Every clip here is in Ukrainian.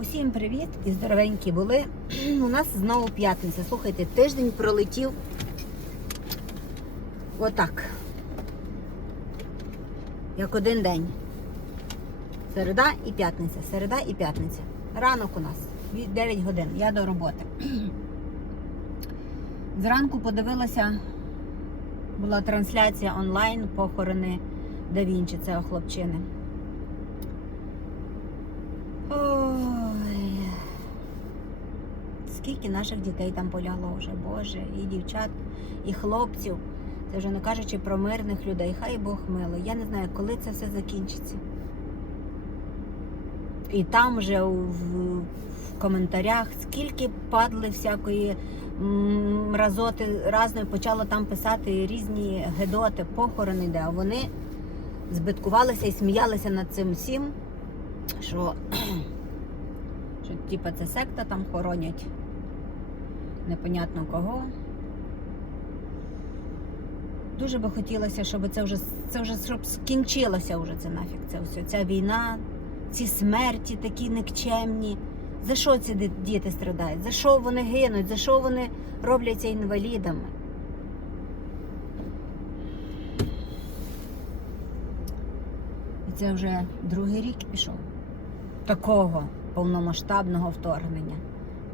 Усім привіт і здоровенькі були. У нас знову п'ятниця. Слухайте, тиждень пролетів отак. Як один день. Середа і п'ятниця. Середа і п'ятниця. Ранок у нас. 9 годин. Я до роботи. Зранку подивилася, була трансляція онлайн похорони Да Вінчі, цього хлопчини. Скільки наших дітей там полягло вже, Боже, і дівчат, і хлопців. Це вже не кажучи про мирних людей. Хай Бог милий. Я не знаю, коли це все закінчиться. І там вже в, в коментарях скільки падли всякої мразоти разної почало там писати різні гедоти, похорони, де а вони збиткувалися і сміялися над цим всім, що, що типа це секта там хоронять непонятно кого. Дуже би хотілося, щоб це вже це вже щоб скінчилося вже це нафіг. Це все. Ця війна, ці смерті такі никчемні. За що ці діти страдають? За що вони гинуть? За що вони робляться інвалідами? І це вже другий рік пішов. Такого повномасштабного вторгнення.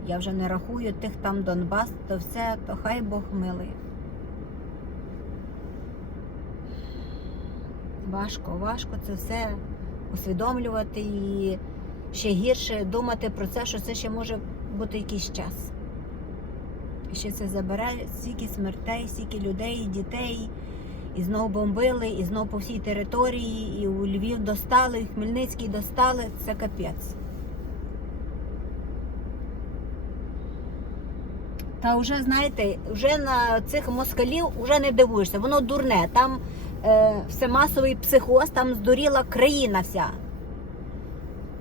Я вже не рахую тих там Донбас, то все, то хай Бог милий. Важко, важко це все усвідомлювати і ще гірше думати про це, що це ще може бути якийсь час. І ще це забере стільки смертей, стільки людей, дітей, і знов бомбили, і знов по всій території, і у Львів достали, і Хмельницький достали. Це капець. Та вже, знаєте, вже на цих москалів вже не дивуєшся, воно дурне. Там е, все масовий психоз, там здуріла країна вся.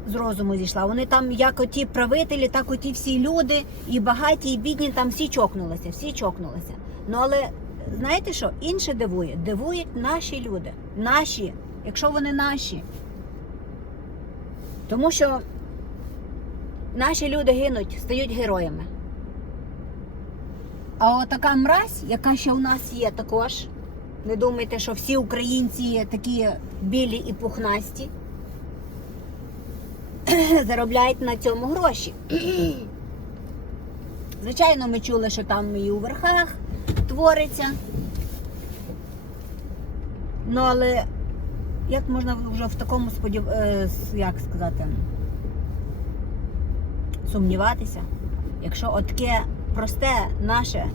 З розуму зійшла. Вони там, як оті правителі, так оті всі люди, і багаті, і бідні, там всі чокнулися, всі чокнулися. Ну але знаєте що? Інше дивує. Дивують наші люди. Наші, якщо вони наші. Тому що наші люди гинуть, стають героями. А от така мразь, яка ще у нас є також. Не думайте, що всі українці такі білі і пухнасті. Заробляють на цьому гроші. Звичайно, ми чули, що там і у верхах твориться. Ну, але як можна вже в такому сподів... е, як сказати, сумніватися, якщо отаке просте наше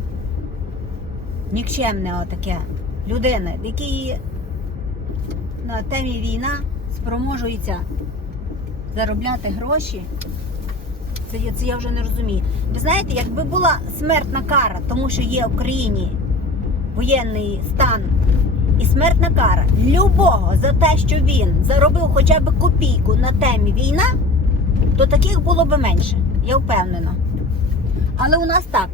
нікчемне отаке людина, в якій на темі війна спроможується заробляти гроші. Це, це я вже не розумію. Ви знаєте, якби була смертна кара, тому що є в країні воєнний стан і смертна кара любого за те, що він заробив хоча б копійку на темі війна, то таких було б менше. Я впевнена. Але у нас так.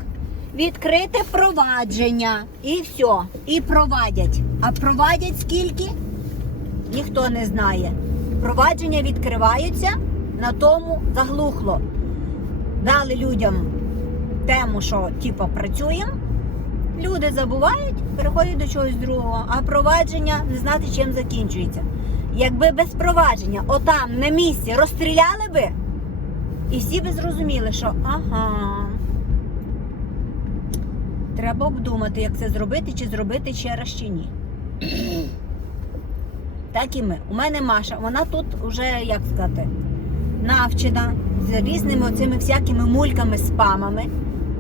Відкрите провадження і все. І провадять. А провадять скільки? Ніхто не знає. Провадження відкриваються, на тому заглухло. Дали людям тему, що типу працюємо. Люди забувають, переходять до чогось другого, а провадження не знати, чим закінчується. Якби без провадження, отам на місці розстріляли би, і всі би зрозуміли, що ага. Треба обдумати, як це зробити, чи зробити ще раз, чи ні. Так і ми. У мене Маша, вона тут вже, як сказати, навчена з різними оцими всякими мульками, спамами,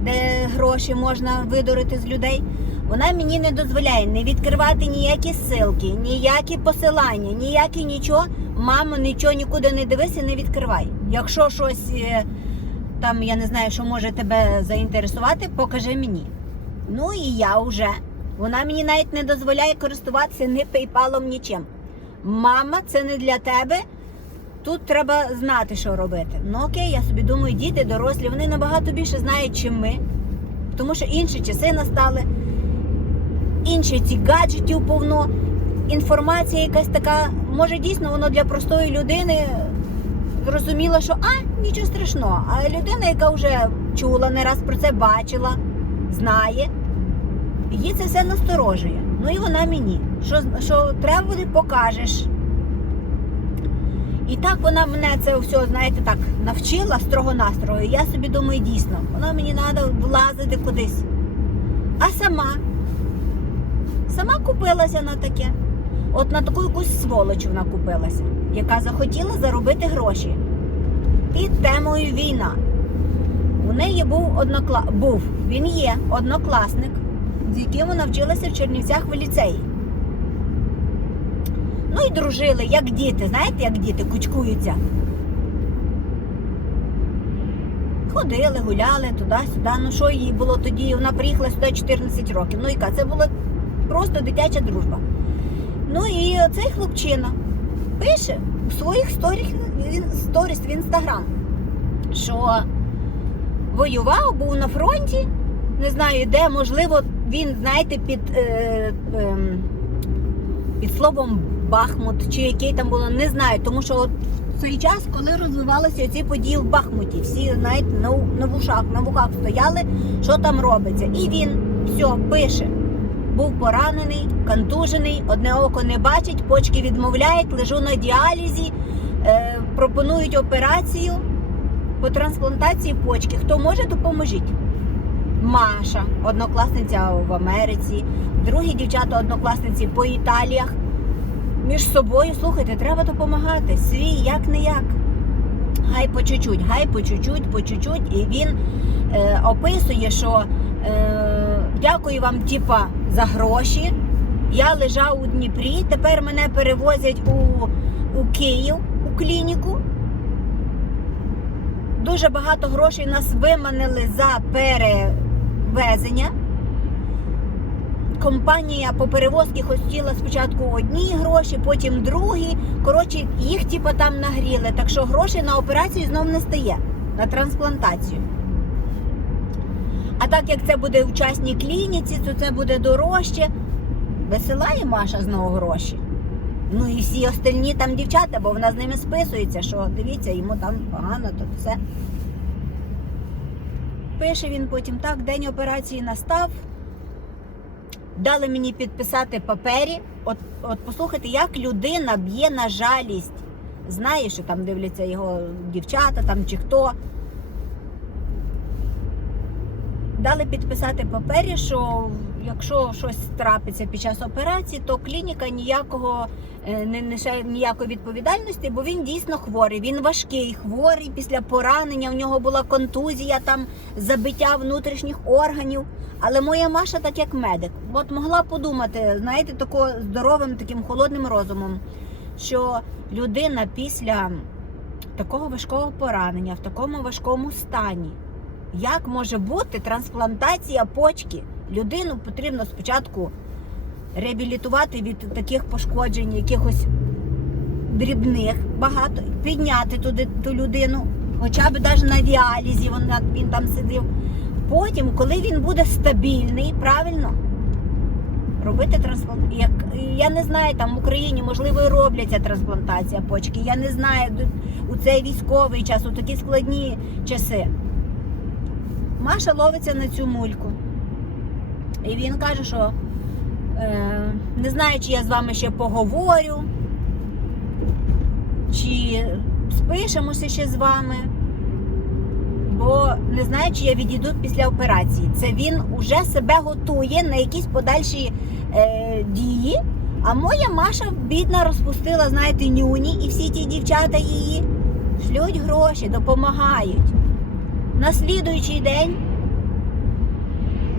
де гроші можна видурити з людей. Вона мені не дозволяє не відкривати ніякі ссылки, ніякі посилання, ніякі нічого. Мамо, нічого нікуди не дивися, не відкривай. Якщо щось е, там, я не знаю, що може тебе заінтересувати, покажи мені. Ну і я вже. Вона мені навіть не дозволяє користуватися ні пейпалом, нічим. Мама, це не для тебе. Тут треба знати, що робити. Ну окей, я собі думаю, діти дорослі, вони набагато більше знають, чим ми. Тому що інші часи настали, інші ці гаджетів повно. Інформація якась така, може дійсно воно для простої людини зрозуміла, що а, нічого страшного. А людина, яка вже чула, не раз про це бачила, знає, її це все насторожує. Ну і вона мені, що, що треба буде, покажеш. І так вона мене це все, знаєте, так навчила строго-настрого. І я собі думаю, дійсно, воно мені треба влазити кудись. А сама, сама купилася на таке. От на таку якусь сволоч вона купилася, яка захотіла заробити гроші під темою війна. У неї був однокла... був, він є однокласник, з яким вона вчилася в Чернівцях в ліцеї. Ну і дружили, як діти, знаєте, як діти кучкуються. Ходили, гуляли туди-сюди. Ну що їй було тоді? Вона приїхала сюди 14 років. Ну яка? Це була просто дитяча дружба. Ну і цей хлопчина пише у своїх сторіс, в інстаграм, що воював, був на фронті, не знаю де, можливо, він, знаєте, під, е, е, під словом Бахмут чи який там було, не знаю, тому що от в цей час, коли розвивалися ці події в Бахмуті, всі знаєте, на, на вушах, на вухах стояли, що там робиться. І він все пише. Був поранений, контужений, одне око не бачить, почки відмовляють, лежу на діалізі, е, пропонують операцію по трансплантації почки. Хто може, допоможіть. Маша, однокласниця в Америці, другі дівчата однокласниці по Італіях. Між собою, слухайте, треба допомагати. Свій як не як. Гай по чуть-чуть, гай по чуть-чуть, по чуть-чуть. І він е, описує, що е, дякую вам, типа, за гроші. Я лежав у Дніпрі, тепер мене перевозять у, у Київ у клініку. Дуже багато грошей нас виманили за перевезення. Компанія по перевозці хотіла спочатку одні гроші, потім другі. Коротше, їх типу, там нагріли. Так що грошей на операцію знов не стає, на трансплантацію. А так як це буде в частній клініці, то це буде дорожче. Висилає Маша знову гроші. Ну і всі остальні там дівчата, бо вона з ними списується, що дивіться, йому там погано, то все. Пише він потім так, день операції настав. Дали мені підписати папері. От, от послухайте, як людина б'є на жалість. Знає, що там дивляться його дівчата там чи хто. Дали підписати папері, що якщо щось трапиться під час операції, то клініка ніякого е, не несе ніякої відповідальності, бо він дійсно хворий. Він важкий, хворий після поранення. У нього була контузія, там забиття внутрішніх органів. Але моя Маша, так як медик, от могла подумати, знаєте, тако здоровим, таким холодним розумом, що людина після такого важкого поранення, в такому важкому стані, як може бути трансплантація почки? Людину потрібно спочатку реабілітувати від таких пошкоджень, якихось дрібних багато, підняти туди ту людину, хоча б навіть на діалізі вона, він там сидів. Потім, коли він буде стабільний, правильно, робити трансплантацію. Як, я не знаю, там в Україні, можливо, і робляться трансплантація почки. Я не знаю, у цей військовий час, у такі складні часи. Маша ловиться на цю мульку. І він каже, що е, не знаю, чи я з вами ще поговорю, чи спишемося ще з вами, бо не знаю, чи я відійду після операції. Це він уже себе готує на якісь подальші е, дії. А моя Маша бідна розпустила, знаєте, нюні, і всі ті дівчата її шлють гроші, допомагають. На слідуючий день.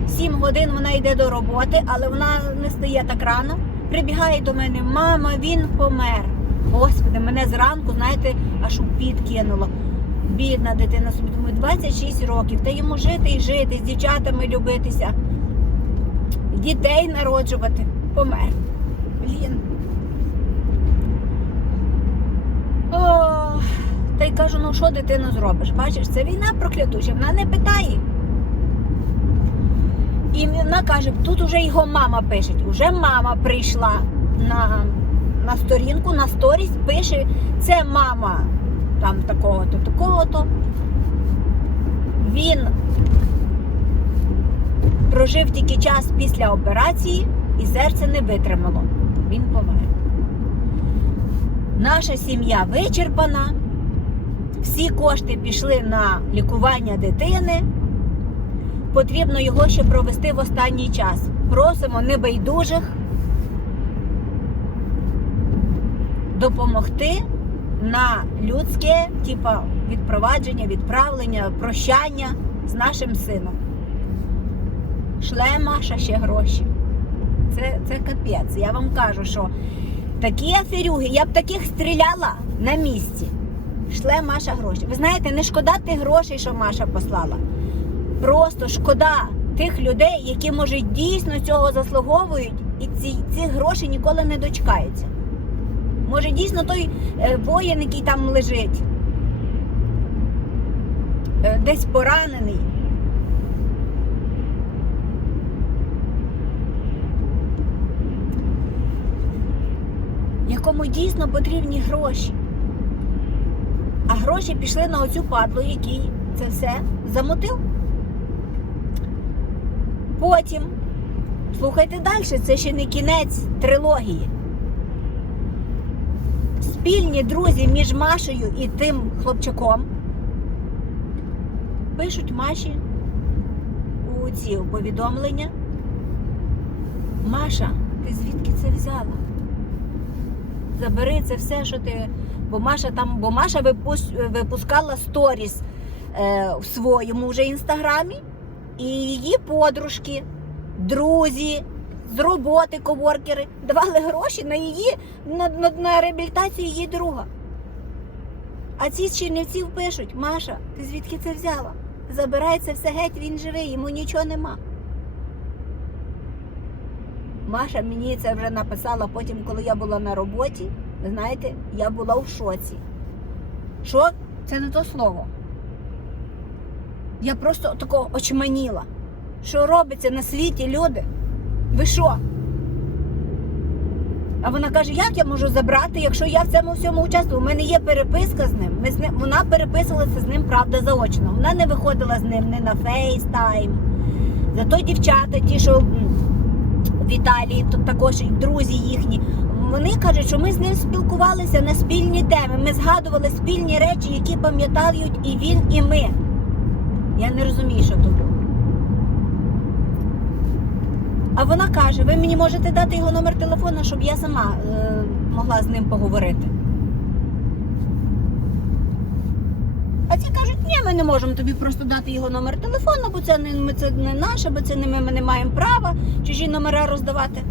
7 годин вона йде до роботи, але вона не стає так рано. Прибігає до мене, мама, він помер. Господи, мене зранку, знаєте, аж у піт кинуло. Бідна дитина собі думаю, 26 років, та йому жити і жити, з дівчатами любитися, дітей народжувати. Помер. Блін. О, та й кажу, ну що дитину зробиш? Бачиш, це війна проклятуща, вона не питає. Вона каже, тут уже його мама пише, уже мама прийшла на на сторінку, на сторіс, пише, це мама там такого-то, такого-то. Він прожив тільки час після операції і серце не витримало. Він помер. Наша сім'я вичерпана. Всі кошти пішли на лікування дитини. Потрібно його ще провести в останній час. Просимо небайдужих допомогти на людське, типа відпровадження, відправлення, прощання з нашим сином. Шле Маша ще гроші. Це, це капець. Я вам кажу, що такі аферюги, я б таких стріляла на місці. Шле Маша гроші. Ви знаєте, не шкода тих грошей, що Маша послала. Просто шкода тих людей, які, може, дійсно цього заслуговують, і ці, ці гроші ніколи не дочекаються. Може, дійсно той е, воїн, який там лежить, е, десь поранений. Якому дійсно потрібні гроші. А гроші пішли на оцю падлу, який це все замотив. Потім, слухайте далі, це ще не кінець трилогії. Спільні друзі між Машею і тим хлопчаком пишуть Маші у ці повідомлення. Маша, ти звідки це взяла? Забери це все, що ти. Бо Маша там, бо Маша випускала сторіс е, в своєму вже інстаграмі, і її подружки, друзі з роботи, коворкери давали гроші на її на, на, на реабілітацію її друга. А ці з Чернівців пишуть: Маша, ти звідки це взяла? Забирай це все геть, він живий, йому нічого нема. Маша мені це вже написала потім, коли я була на роботі. Ви знаєте, я була в шоці. Що? Це не то слово. Я просто такого очманіла. Що робиться на світі, люди? Ви що? А вона каже, як я можу забрати, якщо я в цьому всьому участвую? У мене є переписка з ним. Ми з ним вона переписувалася з ним, правда, заочно. Вона не виходила з ним не на фейстайм. Зато дівчата, ті, що в Італії, тут також і друзі їхні. Вони кажуть, що ми з ним спілкувалися на спільні теми. Ми згадували спільні речі, які пам'ятають і він, і ми. Я не розумію, що тут. А вона каже: ви мені можете дати його номер телефона, щоб я сама е, могла з ним поговорити. А ці кажуть, ні, ми не можемо тобі просто дати його номер телефону, бо це не, ми- це не наше, бо це не ми, ми не маємо права чужі номера роздавати.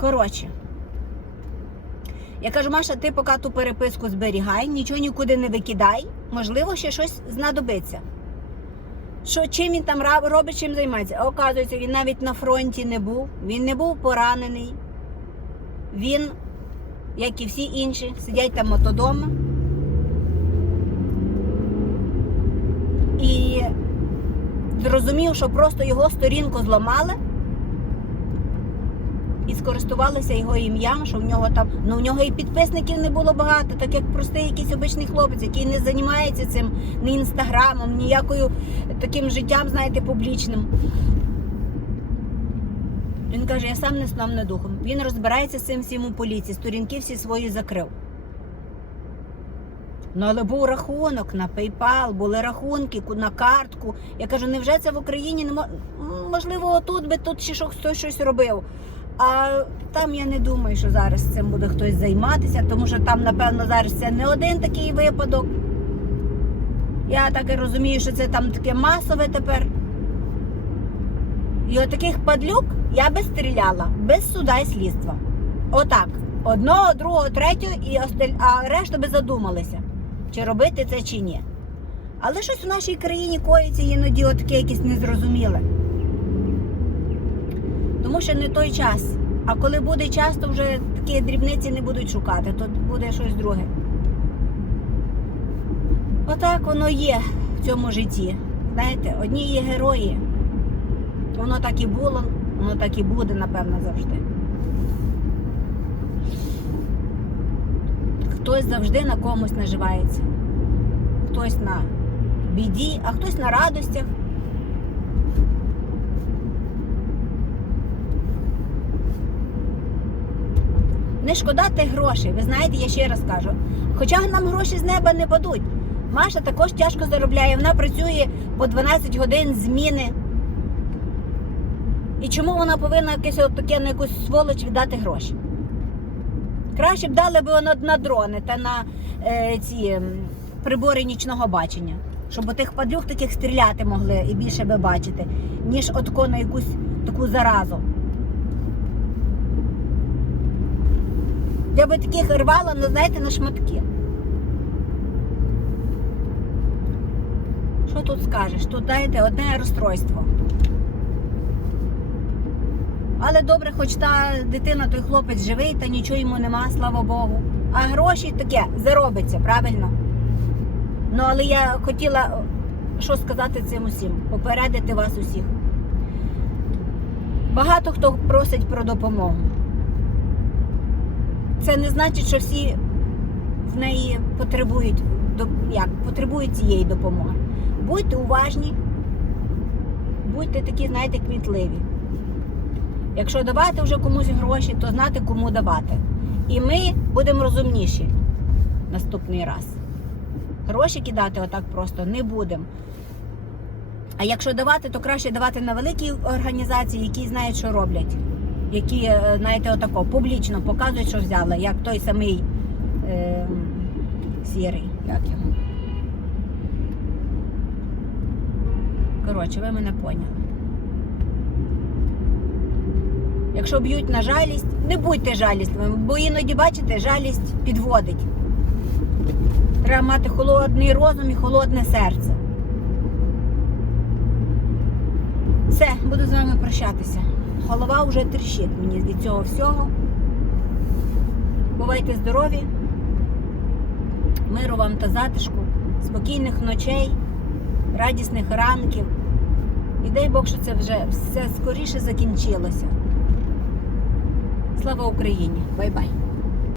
Коротше. Я кажу, Маша, ти поки ту переписку зберігай, нічого нікуди не викидай, можливо, ще щось знадобиться. Що чим він там робить, чим займається? Оказується, він навіть на фронті не був, він не був поранений. Він, як і всі інші, сидять там мотодома. І зрозумів, що просто його сторінку зламали і скористувалися його ім'ям, що в нього там, ну в нього і підписників не було багато, так як простий якийсь обичний хлопець, який не займається цим ні інстаграмом, ніякою таким життям, знаєте, публічним. Він каже, я сам не сном не духом. Він розбирається з цим всім у поліції, сторінки всі свої закрив. Ну, але був рахунок на PayPal, були рахунки на картку. Я кажу, невже це в Україні не мо- можливо, отут би тут ще хтось щось робив. А там я не думаю, що зараз цим буде хтось займатися, тому що там, напевно, зараз це не один такий випадок. Я так і розумію, що це там таке масове тепер. І отаких падлюк я би стріляла без суда і слідства. Отак. Одного, другого, третього, і осталь... а решта би задумалися, чи робити це, чи ні. Але щось у нашій країні коїться іноді отаке якесь незрозуміле. Що не той час. А коли буде час, то вже такі дрібниці не будуть шукати, то буде щось друге. Отак воно є в цьому житті. Знаєте, одні є герої. Воно так і було, воно так і буде, напевно, завжди. Хтось завжди на комусь наживається. Хтось на біді, а хтось на радостях. Не шкода тих грошей. Ви знаєте, я ще раз кажу. Хоча нам гроші з неба не падуть. Маша також тяжко заробляє. Вона працює по 12 годин зміни. І чому вона повинна якесь таке на якусь сволоч віддати гроші? Краще б дали б на, на дрони та на е, ці прибори нічного бачення, щоб у тих падлюк таких стріляти могли і більше би бачити, ніж отко на якусь таку заразу. Я би таких рвала, ну, знаєте, на шматки. Що тут скажеш? Тут знаєте, одне розстройство. Але добре, хоч та дитина, той хлопець живий, та нічого йому нема, слава Богу. А гроші таке заробиться, правильно? Ну, але я хотіла що сказати цим усім, попередити вас усіх. Багато хто просить про допомогу. Це не значить, що всі в неї потребують, як, потребують цієї допомоги. Будьте уважні, будьте такі, знаєте, кмітливі. Якщо давати вже комусь гроші, то знати, кому давати. І ми будемо розумніші наступний раз. Гроші кидати отак просто не будемо. А якщо давати, то краще давати на великі організації, які знають, що роблять. Які, е, знаєте, отако публічно показують, що взяли, як той самий е, сірий. Як його? Коротше, ви мене поняли. Якщо б'ють на жалість, не будьте жалісливими, бо іноді, бачите, жалість підводить. Треба мати холодний розум і холодне серце. Все, буду з вами прощатися. Голова вже тріщить мені від цього всього. Бувайте здорові, миру вам та затишку, спокійних ночей, радісних ранків. І дай Бог, що це вже все скоріше закінчилося. Слава Україні! Бай-бай!